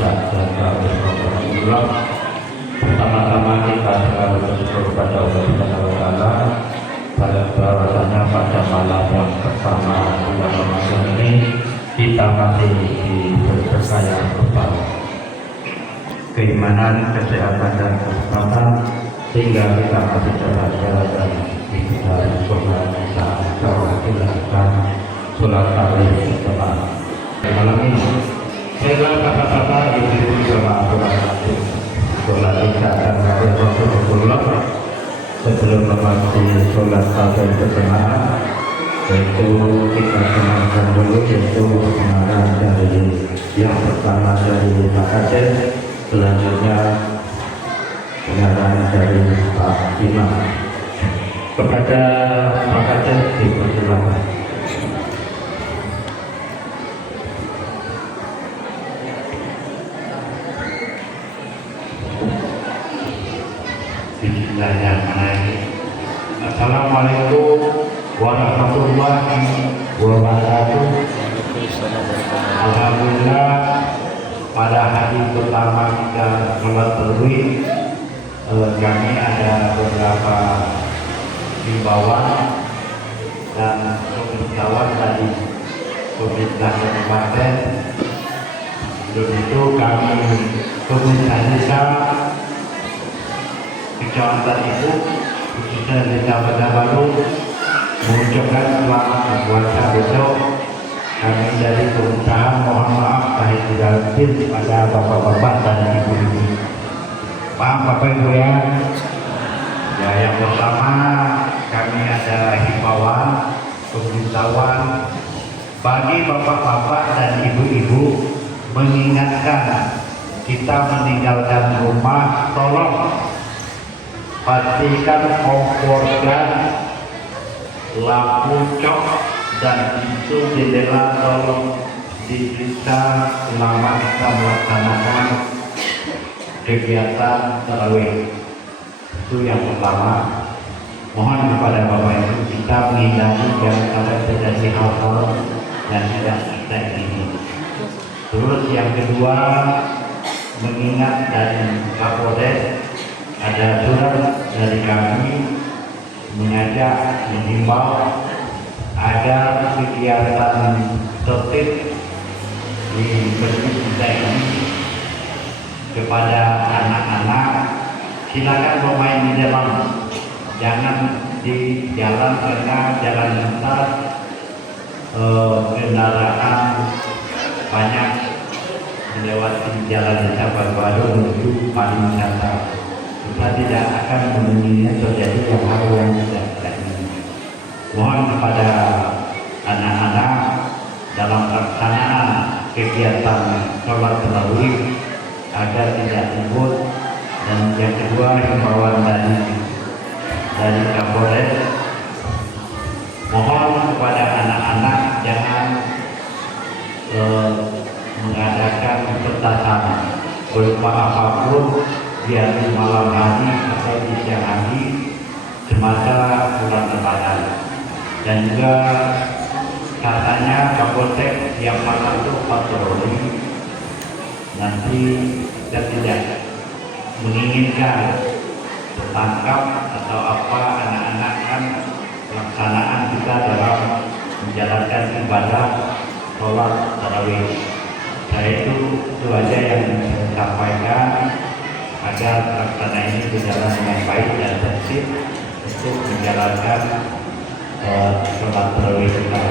Alhamdulillah, pertama-tama kita selalu bersyukur kepada Allah Subhanahu wa Ta'ala pada bahwasanya pada malam yang pertama bulan Ramadan ini kita masih diberi yang berupa keimanan, kesehatan dan keselamatan sehingga kita masih berada dan bisa sholat dilakukan sholat tarawih bersama malam ini. Segala kata-kata ibu sama sholat isya dan Rasulullah sebelum memasuki sholat tarawih berjamaah, yaitu kita dengarkan dulu yaitu pengarang dari yang pertama dari Pak Aceh, selanjutnya pengarang dari Pak Imam. Kepada Pak Aceh dipersilakan. Bismillahirrahmanirrahim. Assalamualaikum warahmatullahi wabarakatuh. Alhamdulillah, pada hari pertama kita sholat tarawih kami ada beberapa himbauan dan pemberitahuan dari pemerintah kabupaten. Untuk itu kami pemerintah desa Kecamatan Ibu khususnya Desa Baru mengucapkan selamat puasa besok. Kami dari perusahaan mohon maaf lahir batin pada bapak-bapak dan ibu-ibu. Maaf Bapak Ibu ya. Yang pertama kami ada himbauan pemberitahuan bagi bapak-bapak dan ibu-ibu, mengingatkan kita meninggalkan rumah, tolong pastikan kompor gas, lampu cok dan pintu jendela tolong diperiksa selama kita melaksanakan kegiatan tarawih. Itu yang pertama. Mohon kepada Bapak Ibu kita menghindari jangan sampai terjadi hal-hal yang tidak kita ingini. Terus yang kedua, mengingat dari Kapolres ada surat dari kami mengajak, menghimbau agar kegiatan tertib di masjid kita ini kepada anak-anak, silakan bermain di dalam, jangan di jalan karena jalan lintas kendaraan banyak melewati jalan desa baru menuju pariwisata. Kita tidak akan menginginkan terjadi hal yang tidak kita inginkan. Mohon kepada anak-anak dalam pelaksanaan kegiatan sholat tarawih agar tidak ribut. Dan yang kedua, himbauan dari Kapolres, mohon kepada anak-anak jangan mengadakan petasan berupa apapun biar di malam hari atau di siang hari semasa bulan Ramadan. Dan juga katanya Kapolsek yang malam itu patroli, nanti kita tidak menginginkan tertangkap atau apa anak-anak kan pelaksanaan kita dalam menjalankan ibadah sholat tarawih. Saya itu aja yang saya sampaikan agar pelaksanaan ini berjalan dengan baik dan tertib untuk menjalankan sholat tarawih kita.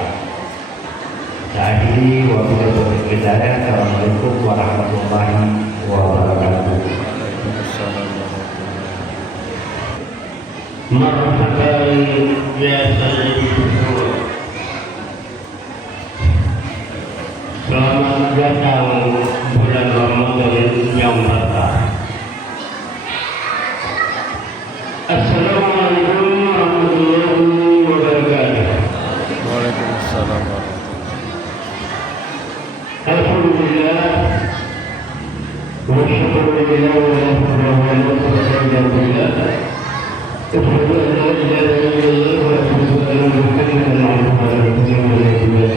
Saya akhiri wabillahi hidayah. Assalamualaikum warahmatullahi wabarakatuh. Marhaban ya sayyidi. Selamat datang bulan Ramadan yang berkah. Assalamualaikum warahmatullahi wabarakatuh. Waalaikumsalam. Alhamdulillah wa syukurulillah wa alhamdulillah. Asyhadu an la ilaha illallah wa asyhadu anna Muhammadan abduhu wa rasuluh.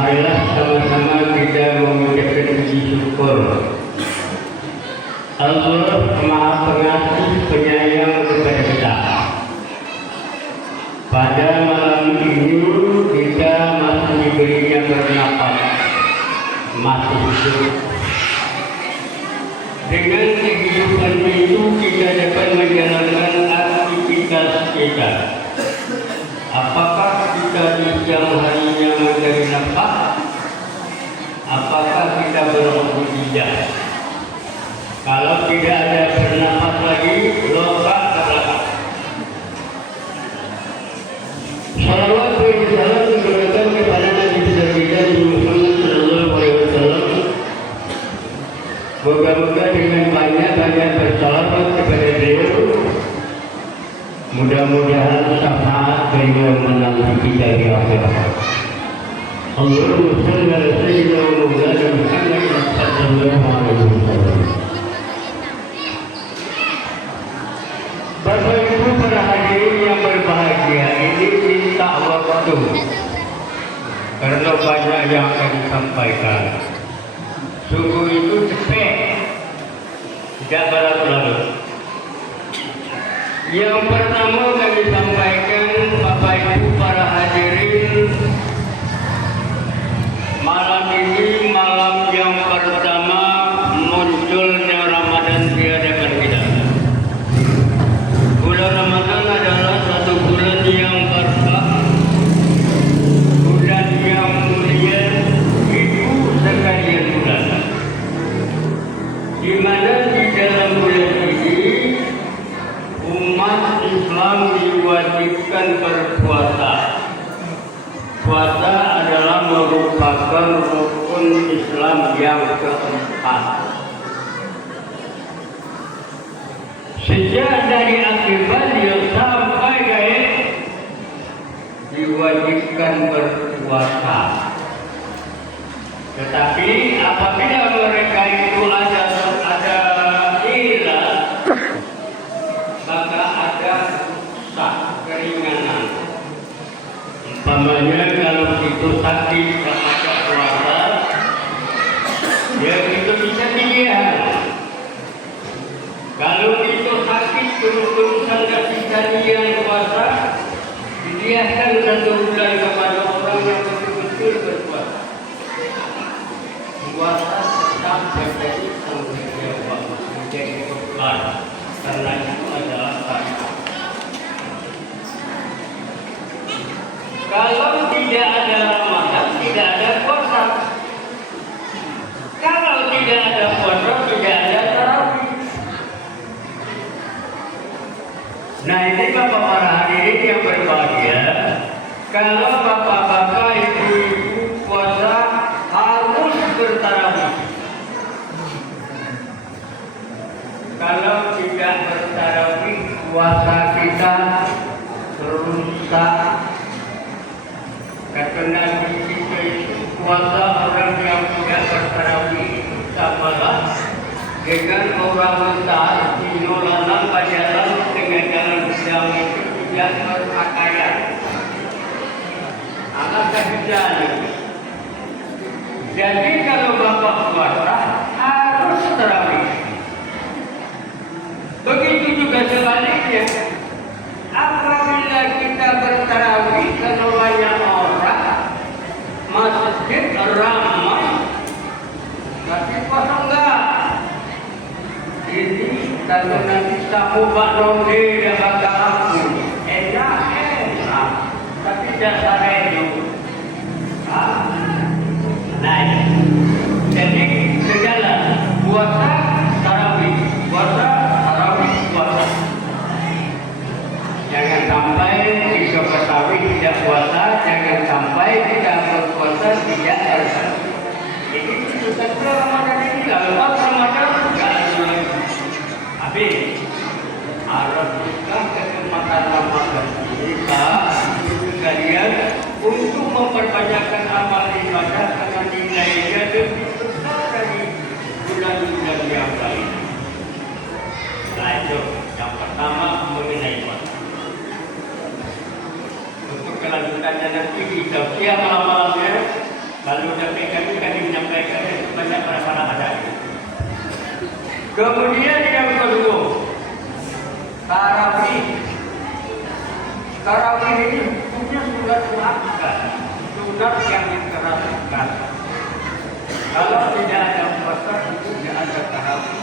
marilah sama-sama kita mengucapkan puji syukur. Allah Maha Pengasih Penyayang kepada kita. Pada malam ini kita masih diberinya bernapas, masih hidup. Dengan kehidupan itu kita dapat menjalankan aktivitas kita. Apakah kita di siang harinya mencari nafkah? Apakah kita berusaha? Kalau tidak ada bernafas lagi, logak ke belakang. Salawat wa salam diberikan kepada Nabi kita Muhammad sallallahu alaihi wasallam. Moga-moga dengan banyak-banyak bersalawat kepada beliau, mudah-mudahan syafaat beliau menanti kita di akhirat. Allahumma shalli ala sayyidina Muhammad sallallahu alaihi wasallam. Bapak Ibu para hadirin yang berbahagia, ini minta waktu karena banyak yang akan disampaikan. Sungguh itu cepet, tidak berlalu-lalu. Yang pertama kami sampaikan, Bapak Ibu para hadirin, malam ini malam yang pertama munculnya Ramadan di hadapan kita. Bulan Ramadan adalah satu bulan yang berkah, bulan yang mulia, itu sekalian bulan. Di mana di dalam bulan ini umat Islam diwajibkan berpuasa. Puasa adalah merupakan rukun Islam yang keempat. Sejak dari akibat dia sampai gaya diwajibkan berpuasa. Tetapi apabila mereka itu ada ilah, maka ada rusak, keringanan. Umpamanya kalau itu sakit terhadap puasa, ya itu bisa dilihat. Kalau itu sakit terus-terusan tidak bisa niat puasa, didiahkan satu bulan kepada orang yang betul-betul berpuasa. Puasa tetap menjadi tanggung jawab, menjadi beban, karena itu adalah syariat. Kalau tidak ada Ramadan, tidak ada puasa. Kalau tidak ada puasa, tidak ada tarawih. Nah ini Bapak para hadirin yang berbahagia, kalau bapak-bapak, ibu-ibu puasa harus bertarawih. Kalau tidak bertarawih, puasa kita rusak. Kata Nabi kita itu puasa orang yang tidak bertarawih samalah dengan orang besar di nolanan pajaran dengan jalan sedang itu tidak berpakaian. Alangkah bedanya. Jadi kalau bapak puasa harus tarawih. Begitu juga sebaliknya. Apabila kita bertarawih kalau banyak orang, masjid ramai, tapi kosong enggak. Ini kalau nanti tamu Pak Ronde dan bakal aku enak, tapi dasar itu. Nah, jadi sejalan puasa tarawih, puasa tarawih, puasa. Jangan sampai kita tarawih tidak puasa, jangan sampai kita berpuasa tidak tarawih. Ini susah Ramadan ini, lepas Ramadan enggak ada lagi. Habis harus buka kesempatan Ramadan kita sekalian untuk memperbanyakkan amal ibadah dengan nilainya lebih besar dari bulan-bulan yang lain. Nah itu yang pertama mengenai puasa. Untuk kelanjutannya nanti di tausiah malam-malamnya Kalau dari kami menyampaikan banyak masalah ada. Kemudian yang kedua, tarawih. Tarawih ini punya sunat muakkad, sunat yang dikeraskan. Kalau tidak ada puasa itu tidak ada tarawih.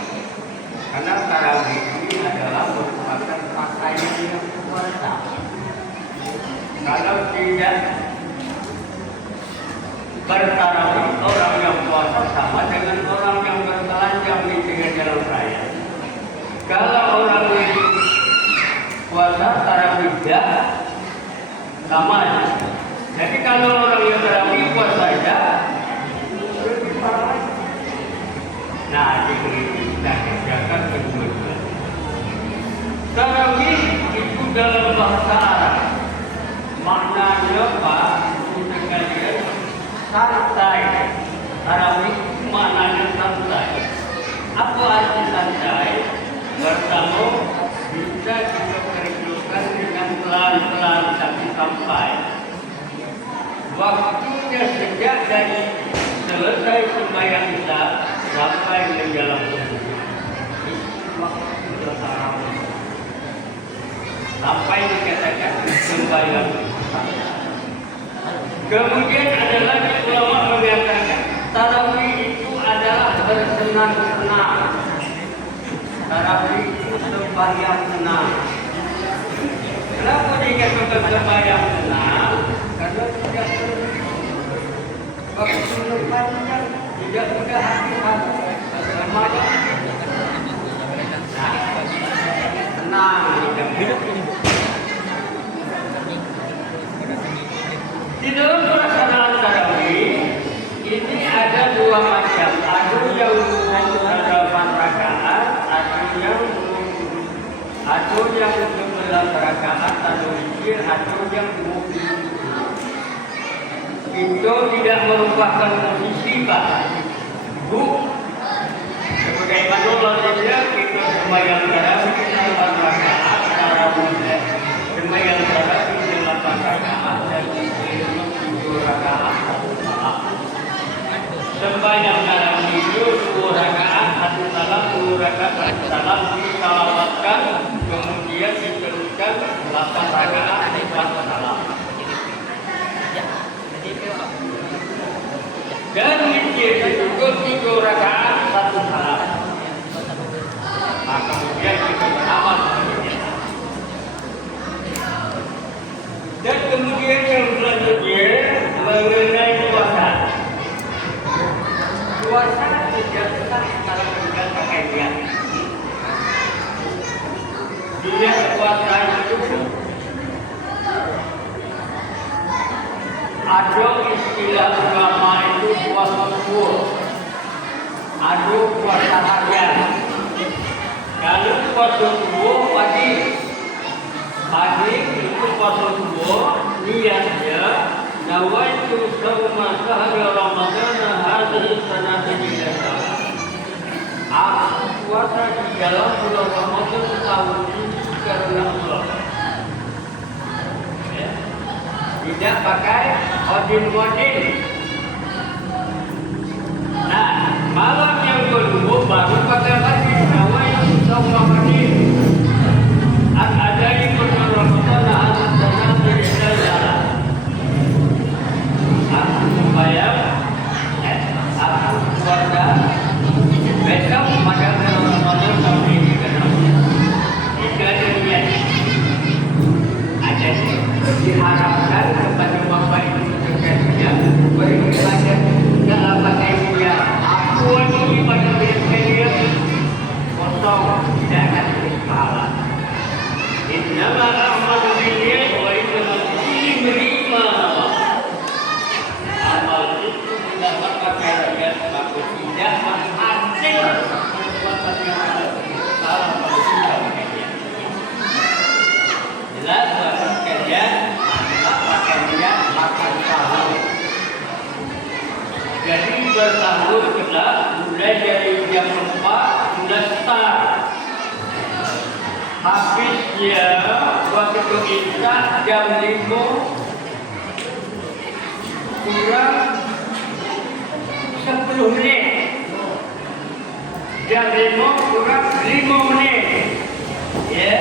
Karena tarawih ini adalah merupakan pakaian yang puasa. Kalau tidak bertarawih, orang yang puasa sama dengan orang yang bertelanjang di tengah jalan raya. Kalau orang yang puasa tarawih tidak sama aja. Jadi kalau orang yang tarawih puasa saja lebih parah. Nah, jadi kita kerjakan kedua-dua. Tarawih itu dalam bahasa Arab maknanya apa? Sekalian santai. Tarawih maknanya santai. Apa arti santai? Pertama, bisa kita kerjakan dengan pelan-pelan tapi sampai. Waktunya sejak dari selesai sembahyang kita sampai menjelang subuh. Waktu tarawih. Sampai dikatakan sembahyang. Kemudian ada lagi ulama mengatakan tarawih itu adalah bersenang-senang. Tarawih itu sembahyang senang. Kenapa dikatakan sembahyang senang? Karena tidak waktu panjang, tidak mudah hati-hati. Sembahyang senang. Di dalam pelaksanaan tarawih ini ada dua macam. Ada yang 8 rakaat, ada yang 11 rakaat, ada witir, ada yang 20. Itu tidak merupakan posisi Pak. Bu, sebagaimana Allah saja kita sembahyang tarawih 8 rakaat, tarawih sembahyang tarawih 8 rakaat dan 7 rakaat satu salam. Sembahyang tarawih itu 2 rakaat satu salam, 2 rakaat satu salam disalawatkan, kemudian diteruskan 8 rakaat satu salam. Dan witir itu 3 rakaat satu salam. Nah, kemudian kita beramal selanjutnya. Dan kemudian yang selanjutnya mengenai puasa. Puasa tidak sah kalau tidak pakai niat. Dia puasa itu ada istilah ulama itu puasa subuh, ada puasa harian. Kalau puasa subuh pagi itu puasa subuh, niatnya nawaitu shauma shahri Ramadan hadhihi sanata jilatan. Aku puasa di dalam bulan Ramadan tahun ini karena Allah. Tidak pakai odin-odin. Nah, malam yang kedua baru pakai lagi nawaitu shauma odin. Ada yang Ramadan hadhihi sanata jilatan. Aku membayar, aku puasa besok pada Ramadan tahun ini kenapa? Itu ada niat. Ada diharapkan kepada Bapak Ibu sekalian beribadah dalam pakai niat. Aku ini pada sekalian kosong tidak akan berpahala. Innama a'malu binniyat wa innamal likulli imrin ma nawa. Amal itu tidak pakai niat, maka tidak menghasil perbuatan yang ada. Kalau tidak pakai niat, jelas Bapak sekalian, tak pakai niat makan sahur. Jadi bersahur kita mulai dari jam 4 sudah start. Habisnya waktu isya jam 5 kurang 10 menit. Jam 5 kurang 5 menit. Ya.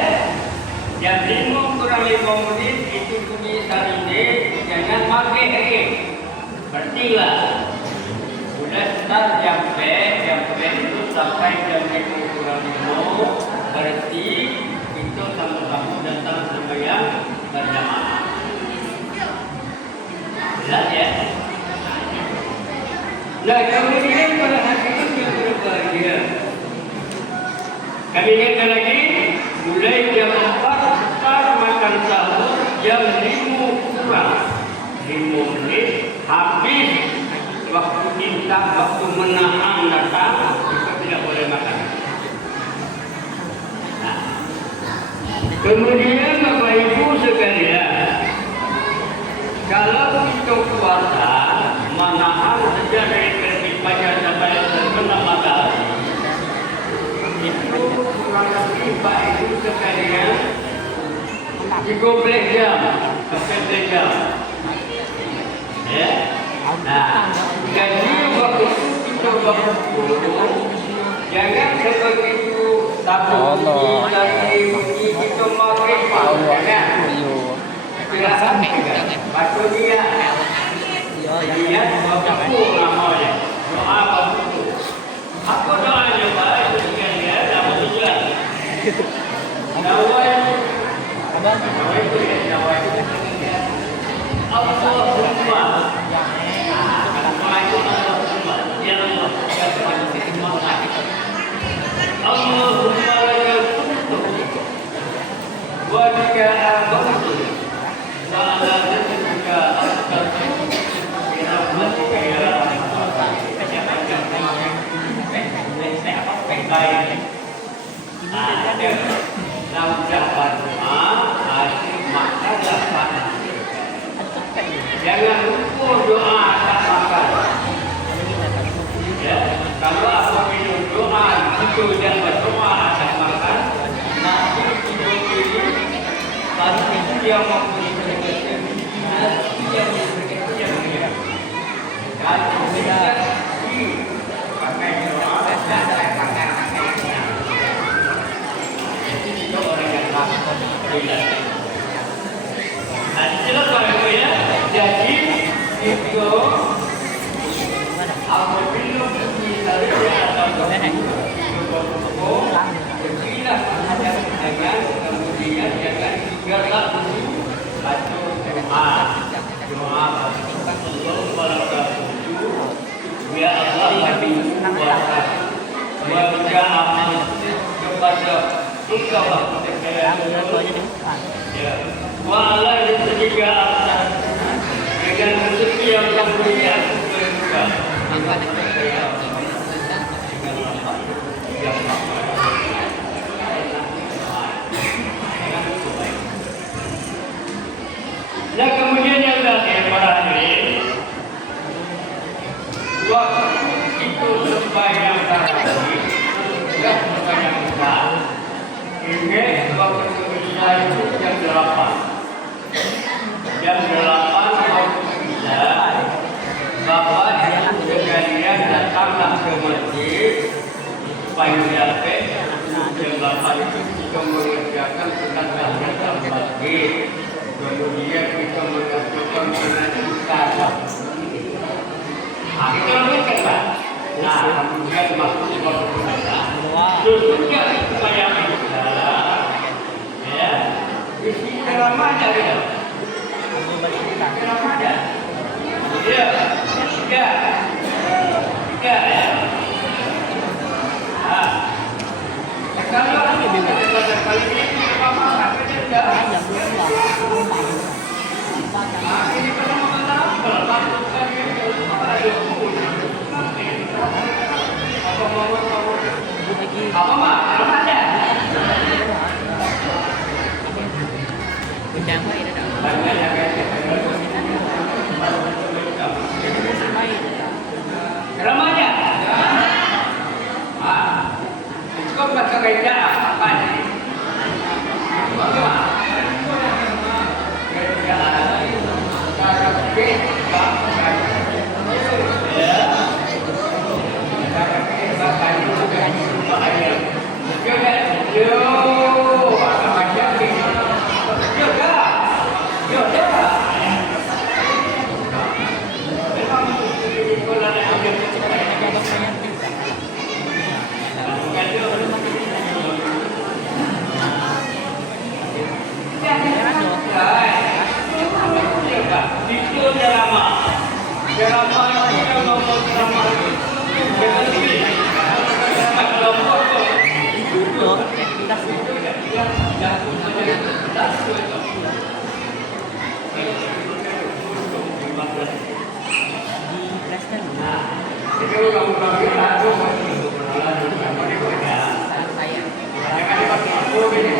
Jam 5 kurang 5 menit itu bunyi sarine, jangan pakai lagi. Bertilah. Sudah start jam B itu sampai jam 5 kurang 5, berarti itu kamu datang sembahyang berjamaah. Jelas ya? Nah, kemudian pada hadirin yang berbahagia, kami ingatkan lagi, mulai jam 4 start makan sahur, jam 5 kurang 5 menit, habis waktu imsak, waktu menahan datang, kita tidak boleh makan. Nah, kemudian Bapak Ibu sekalian, kalau kita puasa menahan sejak dari terbit fajar sampai terbenam matahari, itu kurang lebih Bapak Ibu sekalian 13 jam, 14 jam. Ya. Nah, jadi waktu itu kita berkumpul, jangan sebegitu tabu dari bunyi kita maghrib, jangan. Istirahat juga. Baca dia. Dia berkumpul namanya. Doa berkumpul. Apa doanya Pak? Itu dia nama dia. Nawa itu. Nawa itu ya. Nawa itu. Allahumma. Allahumma lakal hamdu wa bika amantu wa ala dzikra astamtu bi rahmatika ya arhamar rahimin. Lam dapat asik maka dapat. Jangan lupa doa tak makan. Ya, kalau apabila doa itu dan berdoa tak makan, nanti kita pilih pasti dia mempunyai dia mempunyai. Kalau tidak pakai doa dan pakai itu orang yang takut tidak. Nah, silakan Ibu ya. Jadi itu apabila kita atau berkilah ada dengan kemudian jangan juga lalu baca doa ya Allah bagi kuasa wa bika amantu kepada engkau ya wa ala rizqika ahsan dengan rezeki yang kamu beri aku berbuka. Nah kemudian yang terakhir para hadirin, waktu itu sembahyang tarawih sudah sembahyang besar. Ingat waktu Indonesia itu jam 8. Jam 8 waktu Indonesia, Bapak Ibu sekalian datanglah ke masjid supaya sampai jam 8 itu kita mengerjakan tentang masjid. Kemudian kita mengerjakan dengan ikat. Kita lakukan Pak. Nah, kemudian masuk ke Indonesia. Sesungguhnya supaya kita, ya, di sini dalam aja ya. Dalam aja. Ya, tiga ya. Nah, kalau kali ini apa saja ini kalau mengatakan apa mak? Dalam aja. ceramah ini yang ngomong ceramah jangan pilih kelompok Itu loh, tas itu. Di Kristen itu kamu bilang aku untuk berjalan sama di kota. saya. Jangan dipakai aku ini.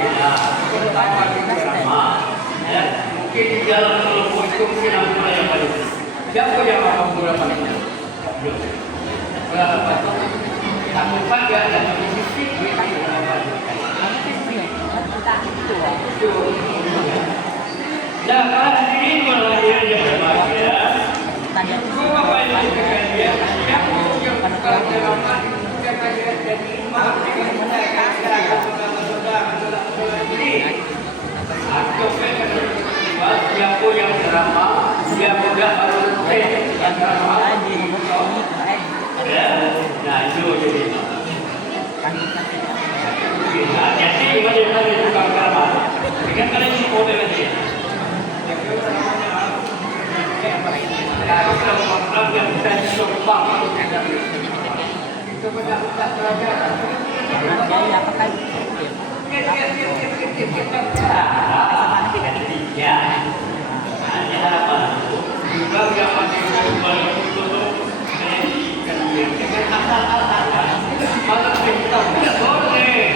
Pertama ceramah. Ya, mungkin di dalam kelompok itu mungkin aku yang paling. Siapa yang akan berapa ini? Berapa? Satu pagi dan misi Nah, kalau ini melahir yang berbahagia. Tadi aku Kau apa yang dikatakan dia? Yang kalau ceramah dikatakan dia jadi imam dengan menjaga ini. Atau siapa yang ceramah, dia mudah harus yang ceramah. Nah, itu jadi imam. Jadi bagaimana tukang ceramah? Dengan kalian ini kode lagi. Kalau orang yang bisa disumpah itu benar tak pelajaran. ya pakai Ya. Hanya apa? Juga yang masih tutup dengan asal-asalan. Malah kita tidak boleh.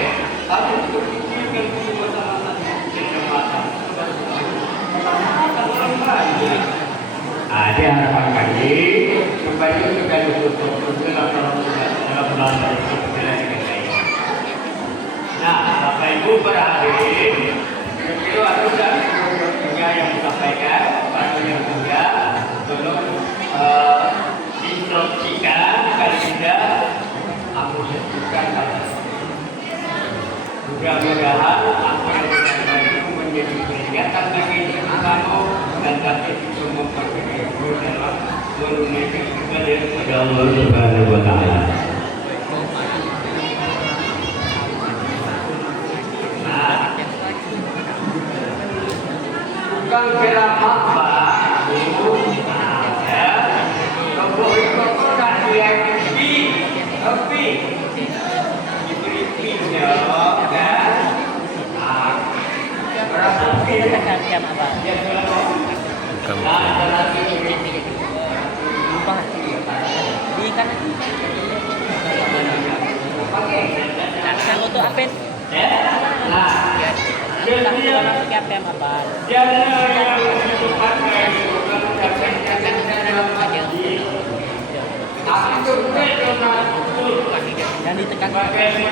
Harus berpikirkan semua sama-sama. Ada harapan kami supaya juga ditutup dalam bulan Nah, Bapak Ibu berhadir. Itu sudah juga yang disampaikan, Pak yang juga tolong instruksikan kalau tidak aku sebutkan mudah-mudahan apa yang kita itu menjadi kegiatan bagi kamu dan dapat itu memperbaiki dalam menunaikan ibadah kepada Allah Subhanahu wa taala. Nah, bukan ceramah Pak Ibu, ya. Kalau itu kan dia tapi diberi pinnya kan. jam apa? Lupa. Di kanan. Sanggup tuh apa? Nah, Tapi kalau masuk APM apa? Dan ditekan itu kan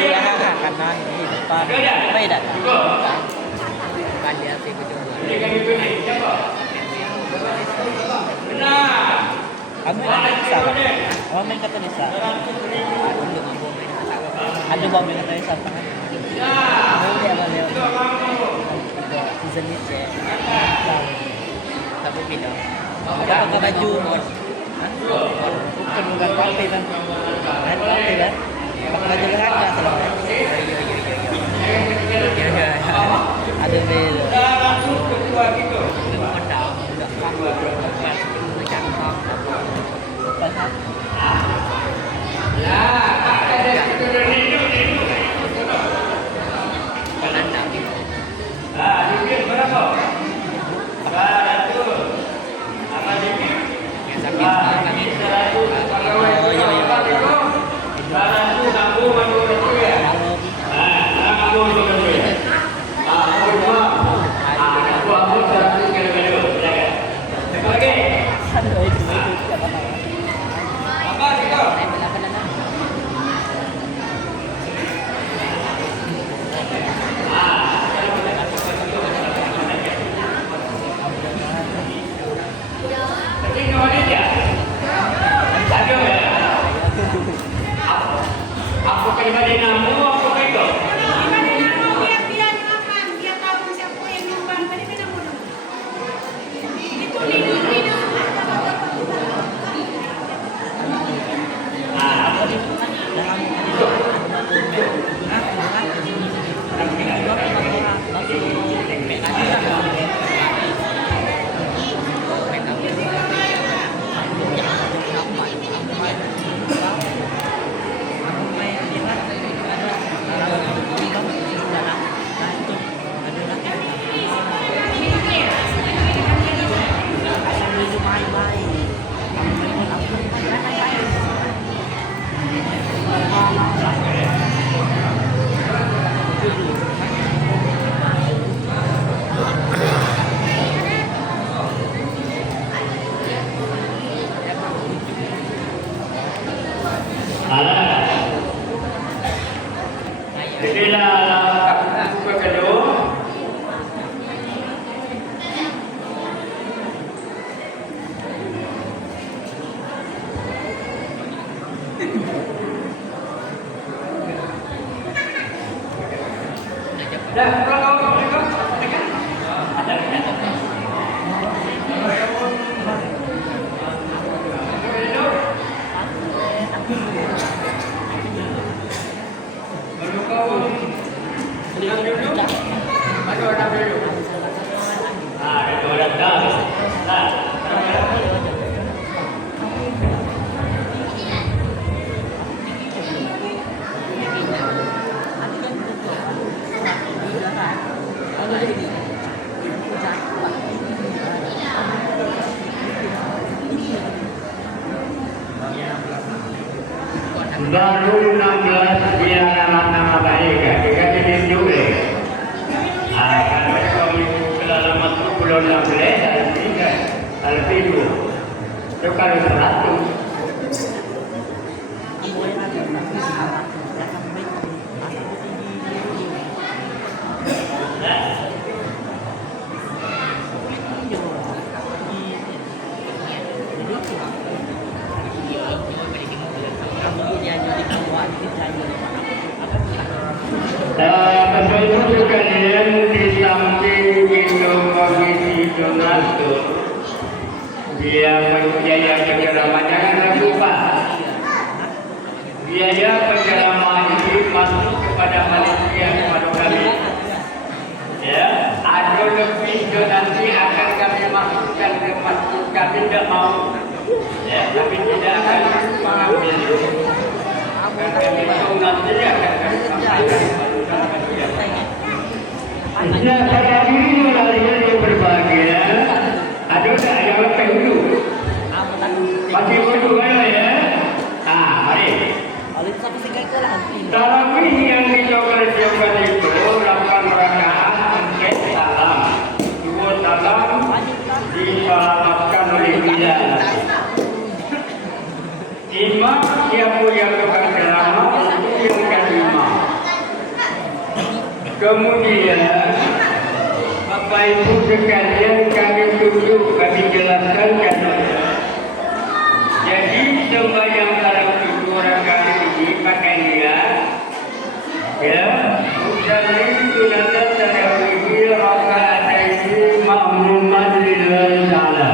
di kanan di depan beda kan dia sih kamu bisa oh main kata bisa ada bom yang kata bisa kan mau dia boleh season ini tapi beda apa ke baju bukan partai kan partai kan pakai baju lehernya selalu ada beda baru 16 biar anak nama baik kan jika ditunjuk kalau kami kelalaman itu belum 16 ada 3 itu kalau 100 Betul sekalian di samping minum komisi donatur biaya biaya penceramah jangan lupa biaya penceramah ini masuk kepada Malaysia kepada kami ya ada lebih donasi akan kami masukkan ke masjid kami tidak mau ya kami tidak akan mengambil kami donasi akan kami sampaikan. Ya, pada diri kalian yang berbahagia, ada yang lepas dulu. Masih berdua ya. Mari. Tarawih yang kita kerjakan itu 8 rakaat pakai salam. 2 salam disalamatkan oleh bilal. Imam siapa yang akan ceramah itu yang kelima. Kemudian Bapak Ibu sekalian kami tunjuk, kami jelaskan katanya. Jadi sembahyang tarawih 2 rakaat ini pakai niat ya usalli sunatan tarawih raka'ataini ma'muman lillahi ta'ala.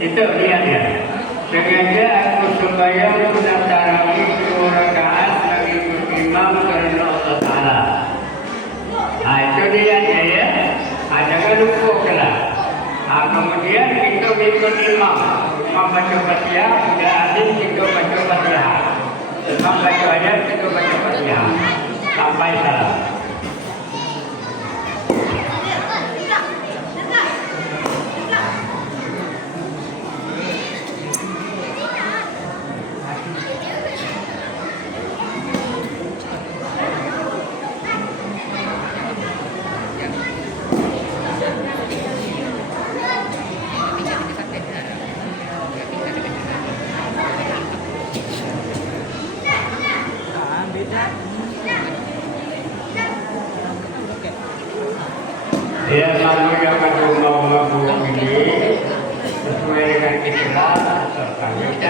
Itu niatnya. Sengaja aku sembahyang sunat tarawih 2 rakaat bagi imam karena Allah Ta'ala. Itu dia ya. Jangan lupa kelak. Kemudian kita ikut imam. Imam baca Fatihah, sudah habis kita baca Fatihah. Imam baca ayat, kita baca Fatihah. Sampai salam. Ya, lalu yang akan mau membuat ini sesuai dengan istilah terkait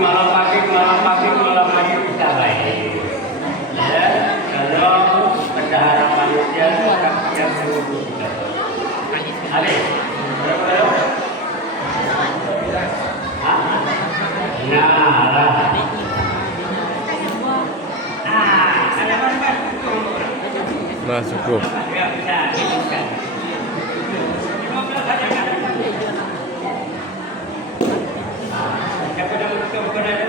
malam pagi bisa baik. Ya, kalau bendahara manusia akan siap seluruh kita. Adik, berapa? Nah, lah. Nah, cukup. Yang pada